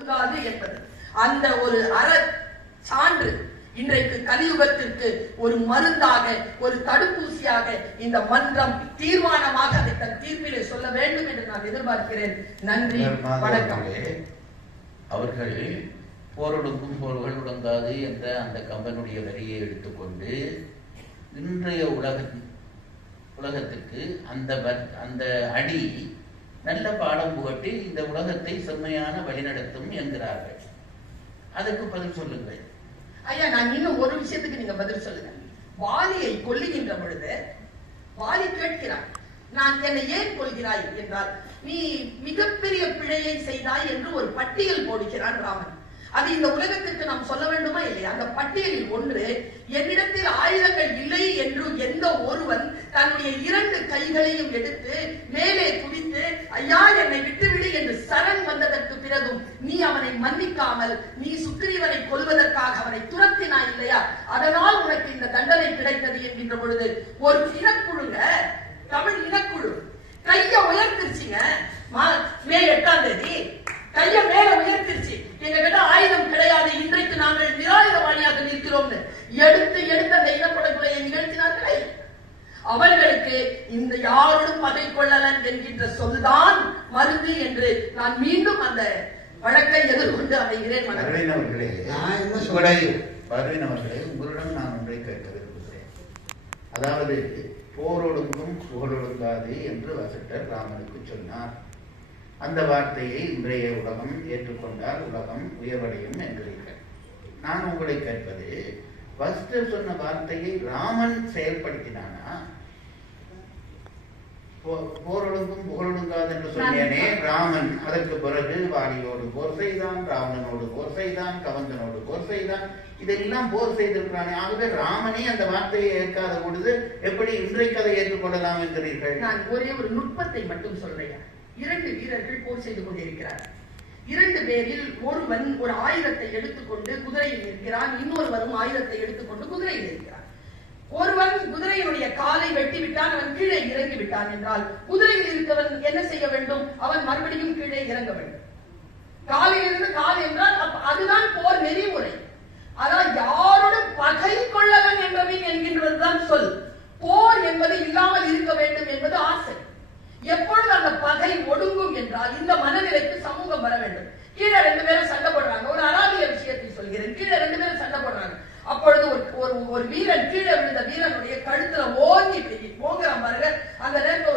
கூடாது என்பது அந்த ஒரு அற சான்று இன்றைக்கு கலியுகத்திற்கு ஒரு மருந்தாக ஒரு தடுப்பூசியாக இந்த மன்றம் தீர்மானமாக அதை தன் தீர்ப்பிலே சொல்ல வேண்டும் என்று நான் எதிர்பார்க்கிறேன். நன்றி வணக்கம். அவர்களே, போரொடுக்கும் போர்கள் உடங்காது என்ற அந்த கம்பனுடைய வரியை எடுத்துக்கொண்டு இன்றைய உலக உலகத்துக்கு அந்த அந்த அடி நல்ல பாடம் புகட்டி இந்த உலகத்தை செம்மையான வழிநடத்தும் என்கிறார்கள். அதற்கு பதில் சொல்லுங்கள். ஐயா நான் இன்னும் ஒரு விஷயத்துக்கு நீங்க பதில் சொல்லுங்க. வாலியை கொல்லுகின்ற பொழுது வாலி கேட்கிறான் நான் என்னை ஏன் கொள்கிறாய் என்றால் நீ மிகப்பெரிய பிழையை செய்தாய் என்று ஒரு பட்டியல் போடுகிறான் ராமன். அது இந்த உலகத்திற்கு நாம் சொல்ல வேண்டுமா இல்லையா? அந்த பட்டியலில் ஒன்று என்னிடத்தில் ஆயுதங்கள் இல்லை என்று எந்த ஒருவன் தன்னுடைய இரண்டு கைகளையும் எடுத்து மேலே குதித்து ஐயா என்னை விட்டுவிடு என்று சரண் வந்ததற்கு பிறகும் நீ அவனை மன்னிக்காமல் நீ சுக்ரீவனை கொல்வதற்காக அவனை துரத்தினாய் இல்லையா அதனால் உனக்கு இந்த தண்டனை கிடைத்தது என்கின்ற பொழுது ஒரு இனக்குழுங்க தமிழ் இனக்குழு. கைய உயர்த்திருச்சுங்க. மே எட்டாம் தேதி. கைய மேல உயர்த்திருச்சு. எங்க கிட்ட ஆயுதம் கிடையாது. இன்றைக்கு நாங்கள் நிராயுதவாணியாக நிற்கிறோம்னு. எடுத்து எடுத்து அந்த இனப்படுகொலையை நிகழ்த்தினார்களே. அவர்களுக்கு இந்த யாரோடும் பகை கொள்ளலன் என்கின்ற சொல்தான் மருந்து என்று நான் மீண்டும் அந்த வழக்கை எதிர்கொண்டு அமைகிறேன். பர்வீன் அவர்களே நான் என்ன சொல்றேன்? உங்களை பர்வீன் அவர்களே உங்களிடம் நான் ஒன்றை கேட்க விரும்புகிறேன் அதாவது போரொடுங்கும் புகழொடுங்காது என்று வசிட்டர் ராமனுக்கு சொன்னார் அந்த வார்த்தையை இன்றைய உலகம் ஏற்றுக்கொண்டால் உலகம் உயர்வடையும் என்கிறீர்கள் நான் உங்களை கேட்பது வசிட்டர் சொன்ன வார்த்தையை ராமன் செயல்படுத்தினானா போ- போரொடுங்கும் புகழொடுங்காது என்று சொன்னேனே ராமன். அதற்கு பிறகு வாலியோடு போர் செய்தான் ராவணனோடு போர் செய்தான் கவந்தனோடு போர் செய்தான். இதெல்லாம் போர் செய்திருக்கிறானே. ஆகவே ராமனே அந்த வார்த்தையை ஏற்காத பொழுது எப்படி இன்றைக்கு அதை ஏற்றுக்கொள்ளலாம் என்கிறீர்கள்? நான் ஒரே ஒரு நுட்பத்தை மட்டும் சொல்றேன். இரண்டு வீரர்கள் போர் செய்து கொண்டிருக்கிறார்கள் இரண்டு பேரில் ஒருவன் ஒரு ஆயுதத்தை எடுத்துக்கொண்டு குதிரையில் இருக்கிறான் இன்னொருவரும் ஆயுதத்தை எடுத்துக்கொண்டு குதிரையில் இருக்கிறான் காலை வெட்டி விட்டான் அவன் கீழே இறங்கி விட்டான் என்றால் குதிரையில் இருக்கவன் என்ன செய்ய வேண்டும்? அவன் மறுபடியும் கீழே இறங்க வேண்டும். காலிலிருந்து கால் என்றால் அதுதான் போர் நெறிமுறை. அதான் யாரோட பகை கொள்ளவன் என்பவன் என்கின்றதுதான் சொல். போர் என்பது இல்லாமல் இருக்க வேண்டும் என்பது ஆசை. எப்பொழுது அந்த பகை ஒடுங்கும் என்றால் இந்த மனநிலைக்கு சமூகம் வர வேண்டும். ஒரு வீரன் கீழே விழுந்த வீரனுடைய கழுத்துல ஓங்கி இப்படி பாருங்க அந்த நேரத்தில்